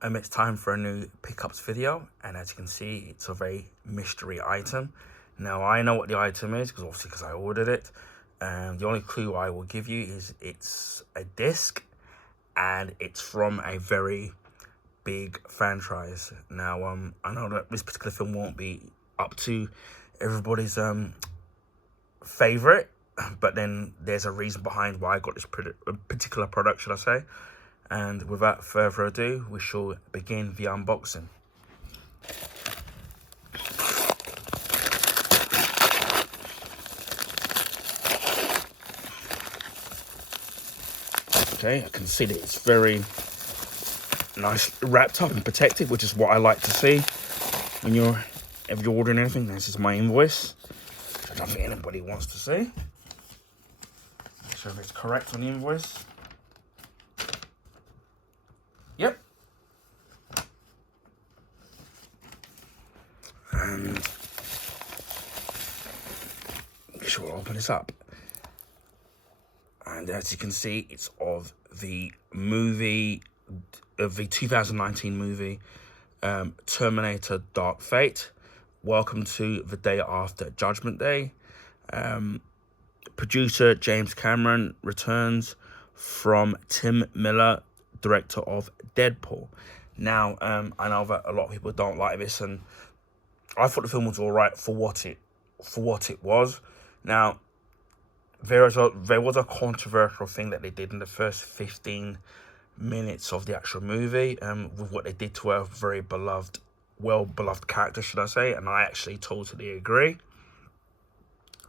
It's time for a new pickups video, and as you can see, it's a very mystery item. Now, I know what the item is because I ordered it. The only clue I will give you is it's a disc, and it's from a very big franchise. Now, I know that this particular film won't be up to everybody's favorite, but then there's a reason behind why I got this particular product, should I say. And without further ado, we shall begin the unboxing. Okay, I can see that it's very nice wrapped up and protected, which is what I like to see when if you're ordering anything. This is my invoice. I don't think anybody wants to see. Make sure if it's correct on the invoice. Yep. And make sure we'll open this up. And as you can see, it's of the movie, of the 2019 movie, Terminator Dark Fate. Welcome to the day after Judgment Day. Producer James Cameron returns from Tim Miller, director of Deadpool. Now, I know that a lot of people don't like this, and I thought the film was all right for what it was. Now, there was a controversial thing that they did in the first 15 minutes of the actual movie, with what they did to a very well-beloved character, should I say, and I actually totally agree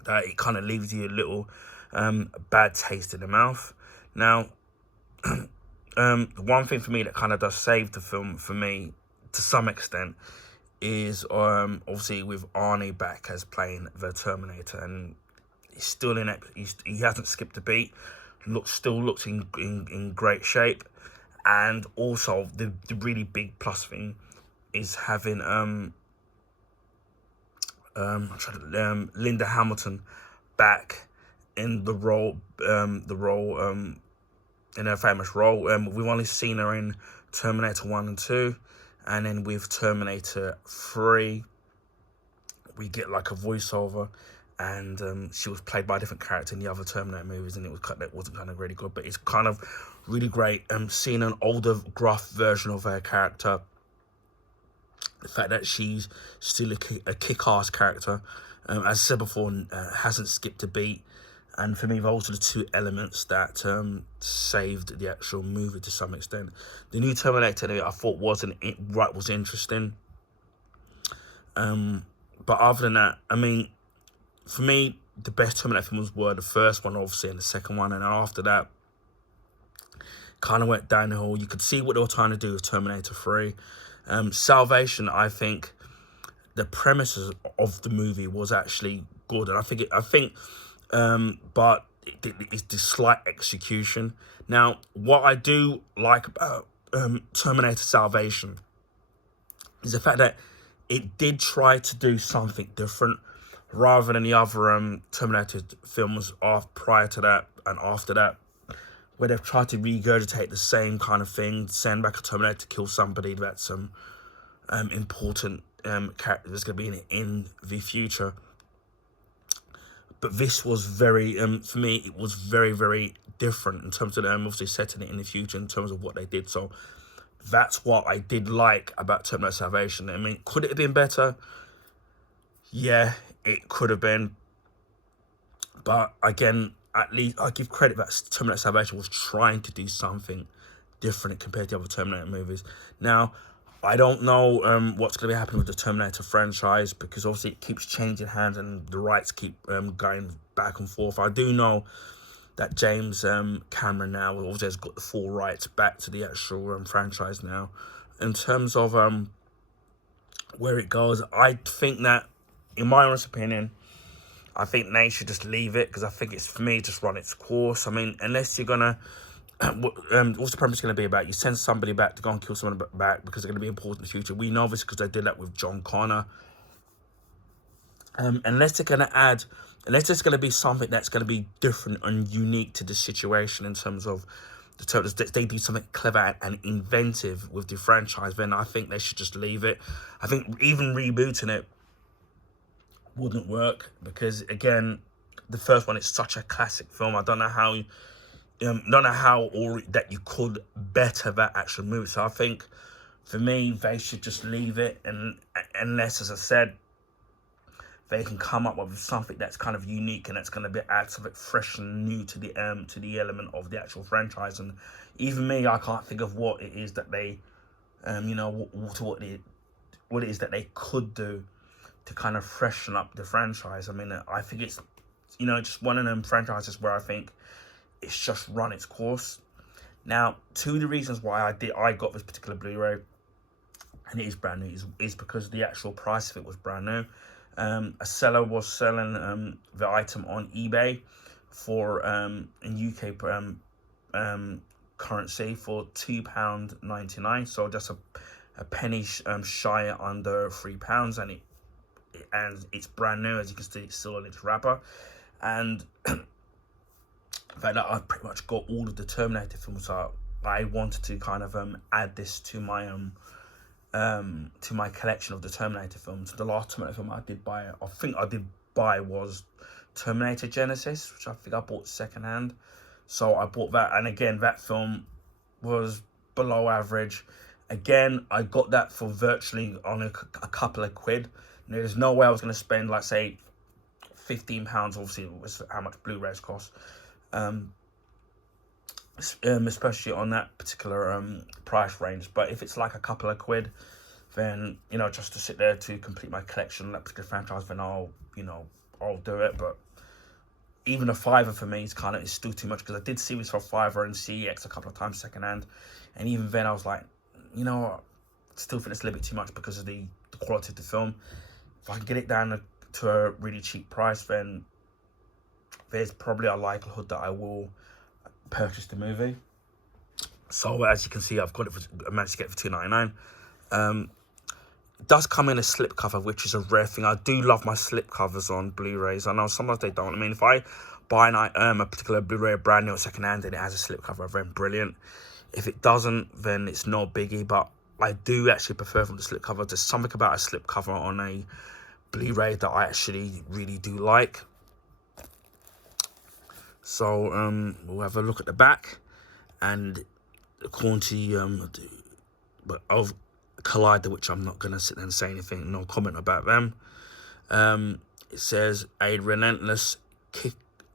that it kind of leaves you a little bad taste in the mouth. Now, the one thing for me that kind of does save the film for me to some extent is obviously with Arnie back as playing the Terminator, and he's still in it. He hasn't skipped a beat. Still looks in great shape, and also the really big plus thing is having Linda Hamilton back in the role, in her famous role. We've only seen her in Terminator 1 and 2, and then with Terminator 3, we get like a voiceover, and she was played by a different character in the other Terminator movies, and that wasn't kind of really good, but it's kind of really great seeing an older, gruff version of her character. The fact that she's still a kick-ass character, as I said before, hasn't skipped a beat. And for me, those are the two elements that saved the actual movie to some extent. The new Terminator, I thought was interesting. But other than that, I mean, for me, the best Terminator films were the first one, obviously, and the second one. And after that, kind of went downhill. You could see what they were trying to do with Terminator 3. Salvation, I think the premises of the movie was actually good, and I think but it's the slight execution. Now, what I do like about Terminator Salvation is the fact that it did try to do something different, rather than the other Terminator films prior to that and after that, where they've tried to regurgitate the same kind of thing, send back a Terminator to kill somebody that's important character that's going to be in the future. But this was very, for me, it was very, very different in terms of them obviously setting it in the future in terms of what they did. So that's what I did like about Terminator Salvation. I mean, could it have been better? Yeah, it could have been. But again, at least I give credit that Terminator Salvation was trying to do something different compared to other Terminator movies. Now, I don't know what's going to be happening with the Terminator franchise, because obviously it keeps changing hands and the rights keep going back and forth. I do know that James Cameron now obviously has got the full rights back to the actual franchise now. In terms of where it goes, I think that, in my honest opinion, I think they should just leave it, because I think it's, for me, just run its course. I mean, unless you're going to, what's the premise going to be about? You send somebody back to go and kill someone back because they're going to be important in the future. We know this because they did that with John Connor. Unless they're going to add, unless there's going to be something that's going to be different and unique to the situation in terms of they do something clever and inventive with the franchise, then I think they should just leave it. I think even rebooting it wouldn't work, because again, the first one is such a classic film. I don't know how or that you could better that actual movie. So I think for me, they should just leave it, and unless, as I said, they can come up with something that's kind of unique and that's going to be add something fresh and new to the element of the actual franchise. And even me, I can't think of what it is that they, what it is that they could do to kind of freshen up the franchise. I mean, I think it's, just one of them franchises where I think it's just run its course. Now, two of the reasons why I got this particular Blu-ray, and it is brand new, is because the actual price of it was brand new. A seller was selling the item on eBay for in UK currency for £2.99, so just a penny shy under £3, and it's brand new. As you can see, it's still in its wrapper, and that I pretty much got all of the Terminator films. So I wanted to kind of add this to my collection of the Terminator films. The last Terminator film I think I did buy was Terminator Genesis, which I think I bought secondhand. So I bought that, and again, that film was below average. Again, I got that for virtually on a couple of quid. There's no way I was going to spend, like, say, £15. Obviously, was how much Blu-rays cost. Especially on that particular price range. But if it's like a couple of quid, then just to sit there to complete my collection on that particular franchise, then I'll do it. But even a £5 for me is still too much, because I did see this for a £5 in CEX a couple of times secondhand, and even then I was like, I still think it's a little bit too much because of the quality of the film. If I can get it down to a really cheap price, then there's probably a likelihood that I will purchase the movie. So as you can see, I managed to get it for £2.99. It does come in a slipcover, which is a rare thing. I do love my slipcovers on Blu-rays. I know sometimes they don't. I mean, if I buy a particular Blu-ray brand new or secondhand and it has a slipcover, then brilliant. If it doesn't, then it's no biggie. But I do actually prefer from the slipcover. There's something about a slipcover on a Blu-ray that I actually really do like. So we'll have a look at the back, and according to of Collider, which I'm not going to sit there and say anything, no comment about them. It says a relentless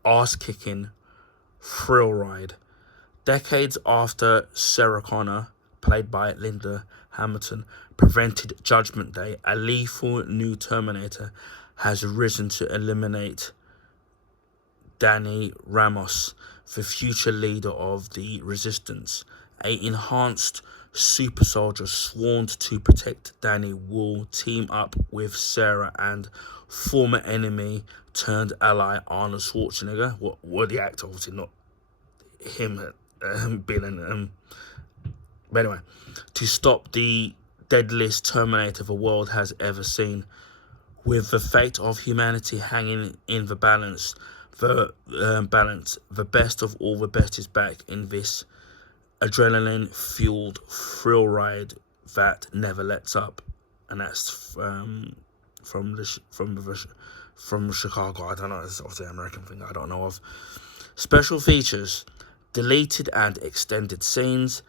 ass-kicking thrill ride. Decades after Sarah Connor, played by Linda Hamilton, prevented Judgment Day, a lethal new Terminator has risen to eliminate Danny Ramos, the future leader of the Resistance. A enhanced super soldier sworn to protect Danny will team up with Sarah and former enemy turned ally Arnold Schwarzenegger. What the actor, obviously not him being in but anyway, to stop the deadliest Terminator the world has ever seen. With the fate of humanity hanging in the balance, the best of all the best is back in this adrenaline-fueled thrill ride that never lets up. And that's from Chicago. I don't know. It's obviously an American thing I don't know of. Special features: deleted and extended scenes,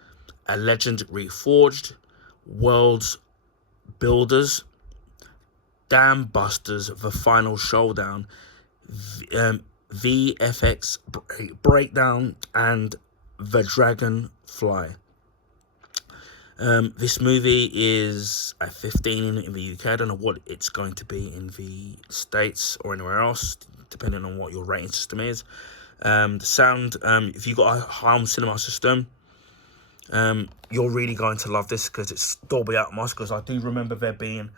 a legend reforged, worlds builders, Dam Busters, the final showdown, VFX breakdown, and the Dragonfly. This movie is a 15 in the UK. I don't know what it's going to be in the States or anywhere else, depending on what your rating system is. The sound, if you've got a home cinema system, you're really going to love this because it's Dolby Atmos, because I do remember there being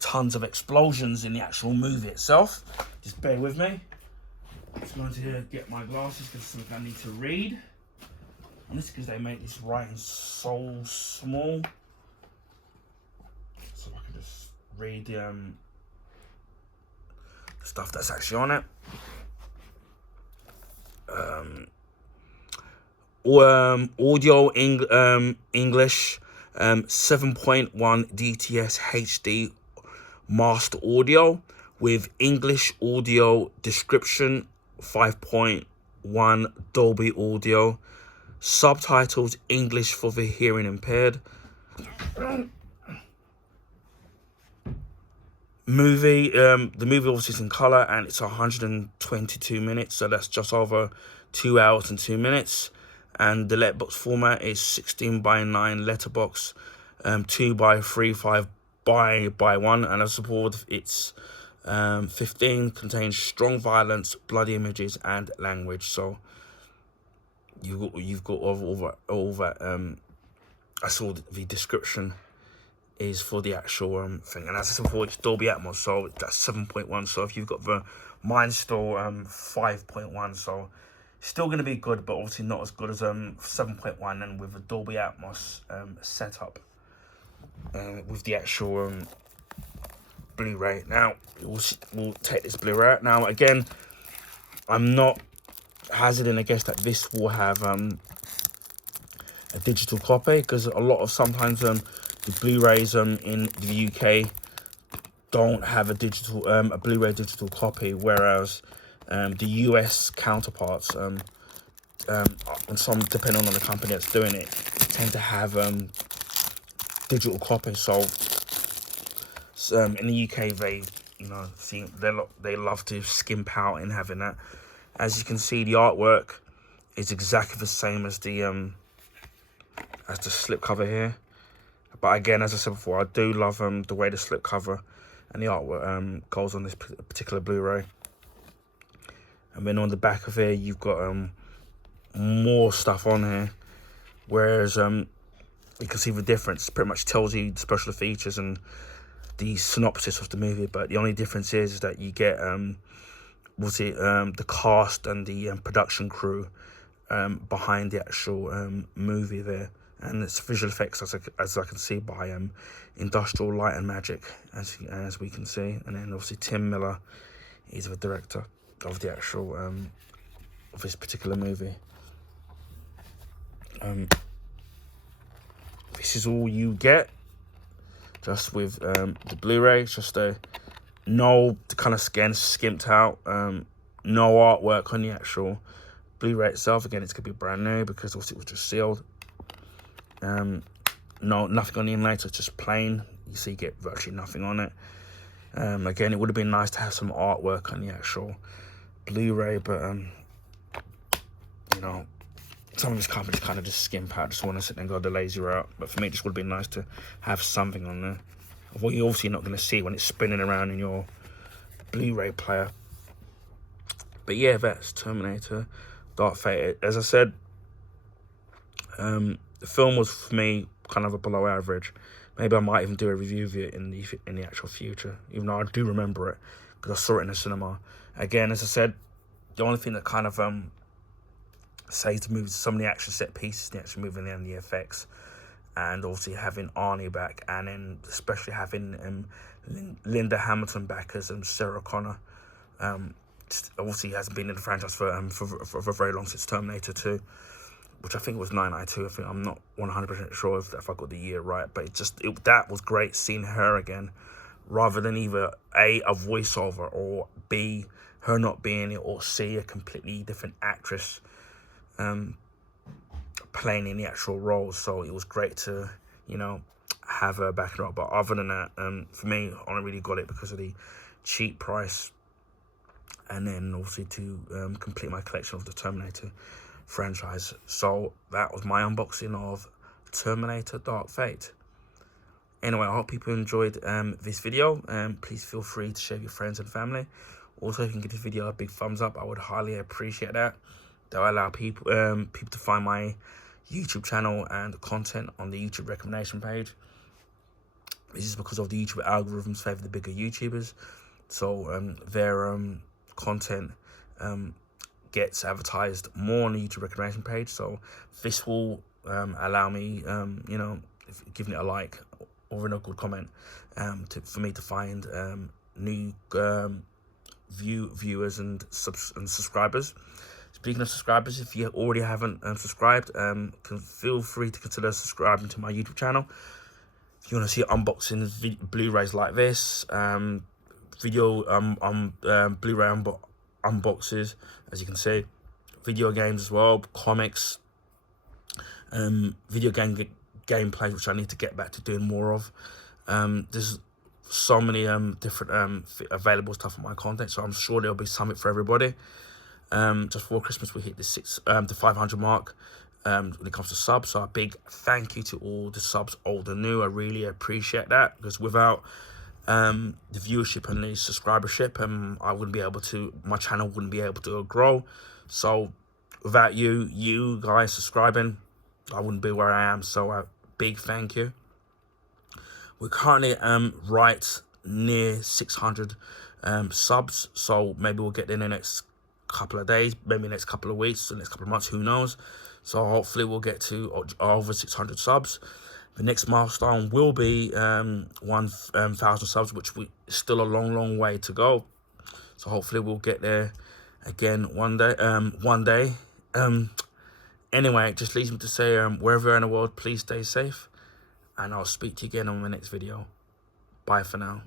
tons of explosions in the actual movie itself. Just bear with me. I'm just going to get my glasses because something I need to read. And this is because they make this writing so small. So I can just read the stuff that's actually on it. audio English, 7.1 DTS HD master audio with English audio description, 5.1 Dolby audio, subtitles English for the hearing impaired. Movie, the movie obviously is in color, and it's 122 minutes, so that's just over 2 hours and 2 minutes. And the letterbox format is 16:9 letterbox, 2:3, 5:1, and as support it's 15, contains strong violence, bloody images, and language. So you've got all that. I saw the description is for the actual thing, and as I said before, it's Dolby Atmos, so that's 7.1. So if you've got the, mine's still 5.1, so still going to be good, but obviously not as good as 7.1, and with the Dolby Atmos setup with the actual Blu-ray. Now we'll take this Blu-ray out. Now again, I'm not hazarding a guess that this will have a digital copy, because a lot of sometimes the Blu-rays in the UK don't have a digital a Blu-ray digital copy, whereas the US counterparts and some, depending on the company that's doing it, tend to have digital copies. So in the UK, they they love to skimp out in having that. As you can see, the artwork is exactly the same as the slipcover here. But again, as I said before, I do love the way the slipcover and the artwork goes on this particular Blu-ray. And then on the back of here, you've got more stuff on here, whereas you can see the difference. It pretty much tells you the special features and the synopsis of the movie, but the only difference is that you get the cast and the production crew behind the actual movie there. And it's visual effects, as I can see, by Industrial Light and Magic, as we can see. And then obviously Tim Miller is the director of the actual of this particular movie. This is all you get, just with the Blu-ray. It's just no kind of skin skimped out, no artwork on the actual Blu-ray itself. Again, it's gonna be brand new because obviously it was just sealed. No, nothing on the inlay, so it's just plain. You see, you get virtually nothing on it. Again, it would have been nice to have some artwork on the actual Blu-ray, but some of these companies kind of just skimp out, just want to sit there and go the lazy route. But for me, it just would have been nice to have something on there of what you're obviously not going to see when it's spinning around in your Blu-ray player. But yeah, that's Terminator Dark Fate. As I said, the film was, for me, kind of a below average. Maybe I might even do a review of it in the actual future, even though I do remember it because I saw it in the cinema. Again, as I said, the only thing that kind of saves the movie is some of the action set pieces, the action movie and the effects, and obviously having Arnie back, and then especially having Linda Hamilton back as Sarah Connor. Obviously hasn't been in the franchise for very long, since Terminator 2. Which I think was 1992. I'm not 100% sure if I got the year right, but that was great seeing her again, rather than either A, a voiceover, or B, her not being it, or C, a completely different actress playing in the actual role. So it was great to, have her back in it. But other than that, for me, I only really got it because of the cheap price, and then obviously to complete my collection of the Terminator franchise. So that was my unboxing of Terminator Dark Fate. Anyway, I hope people enjoyed this video. Please feel free to share with your friends and family. Also, if you can give this video a big thumbs up, I would highly appreciate that. That will allow people to find my YouTube channel and content on the YouTube recommendation page. This is because of the YouTube algorithms favor the bigger YouTubers, so their content gets advertised more on the YouTube recommendation page. So this will allow me, giving it a like or a good comment, for me to find new viewers and subscribers. Speaking of subscribers, if you already haven't subscribed, can feel free to consider subscribing to my YouTube channel. If you want to see unboxing Blu-rays like this, video Blu-ray unboxes, as you can see, video games as well, comics, video gameplay, which I need to get back to doing more of. There's so many different available stuff on my content, so I'm sure there'll be something for everybody. Just before Christmas, we hit the 500 mark when it comes to subs. So a big thank you to all the subs, old and new. I really appreciate that, because without the viewership and the subscribership, I wouldn't be able to. My channel wouldn't be able to grow. So without you guys subscribing, I wouldn't be where I am. So a big thank you. We're currently right near 600 subs. So maybe we'll get there in the next couple of days, maybe next couple of weeks, the next couple of months, who knows. So hopefully we'll get to over 600 subs. The next milestone will be 1,000 subs, which we still a long way to go. So hopefully we'll get there again one day. Anyway, just leaves me to say, wherever you're in the world, please stay safe, and I'll speak to you again on the next video. Bye for now.